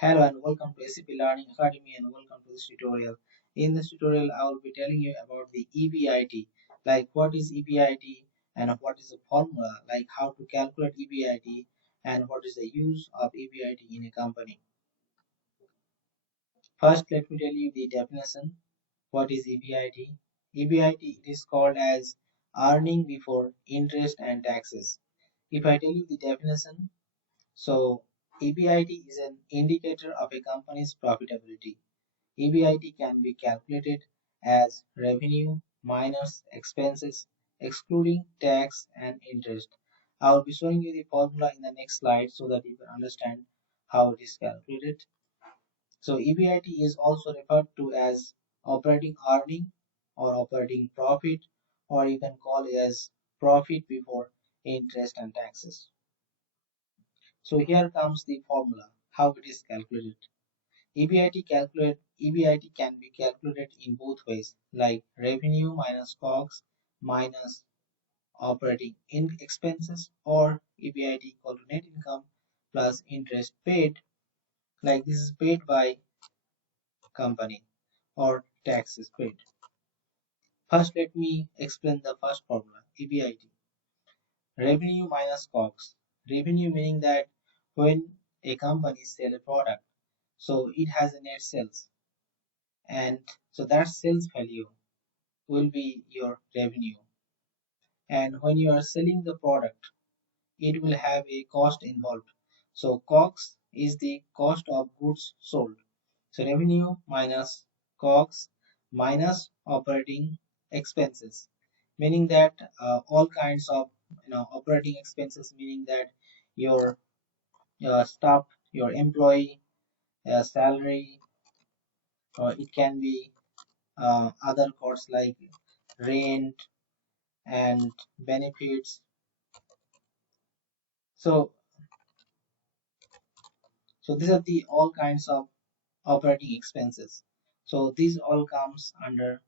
Hello and welcome to SAP Learning Academy and welcome to this tutorial. In this tutorial, I will be telling you about the EBIT, like what is EBIT and what is the formula, like how to calculate EBIT and what is the use of EBIT in a company. First, let me tell you the definition. What is EBIT? EBIT is called as earning before interest and taxes. If I tell you the definition, so EBIT is an indicator of a company's profitability. EBIT can be calculated as revenue minus expenses excluding tax and interest. I will be showing you the formula in the next slide so that you can understand how it is calculated. So EBIT is also referred to as operating earning or operating profit, or you can call it as profit before interest and taxes. So here comes the formula, how it is calculated. EBIT can be calculated in both ways, like revenue minus COGS minus operating expenses, or EBIT equal to net income plus interest paid, like this is paid by company, or taxes paid. First, let me explain the first formula, EBIT. Revenue minus COGS. Revenue meaning that when a company sells a product, so it has a net sales, and so that sales value will be your revenue. And when you are selling the product, it will have a cost involved. So COGS is the cost of goods sold. So revenue minus COGS minus operating expenses, meaning that all kinds of operating expenses, meaning that your staff, your employee salary, or it can be other costs like rent and benefits. So these are the all kinds of operating expenses. So these all comes under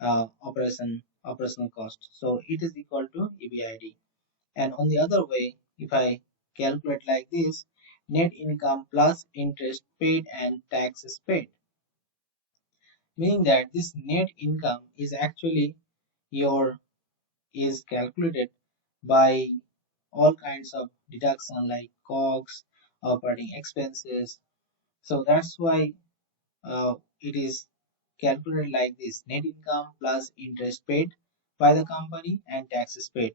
operational cost. So it is equal to EBIT. And on the other way, if I calculate like this, net income plus interest paid and taxes paid, meaning that this net income is actually your is calculated by all kinds of deduction like COGS, operating expenses. So that's why it is calculated like this: net income plus interest paid by the company and taxes paid.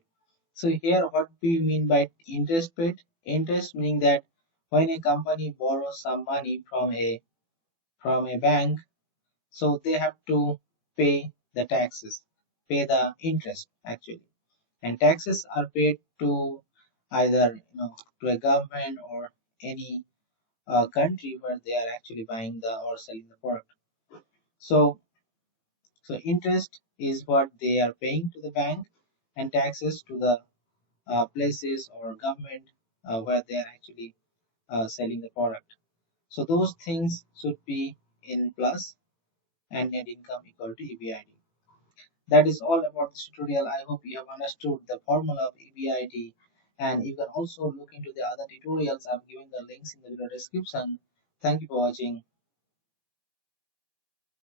So here what we mean by interest paid? Interest meaning that when a company borrows some money from a bank, so they have to pay the taxes, pay the interest actually. And taxes are paid to either to a government or any country where they are actually buying the or selling the product. So interest is what they are paying to the bank, and taxes to the places or government where they are actually selling the product. So those things should be in plus, and net income equal to EBIT. That is all about this tutorial. I hope you have understood the formula of EBIT, and you can also look into the other tutorials. I'm giving the links in the video description. Thank you for watching.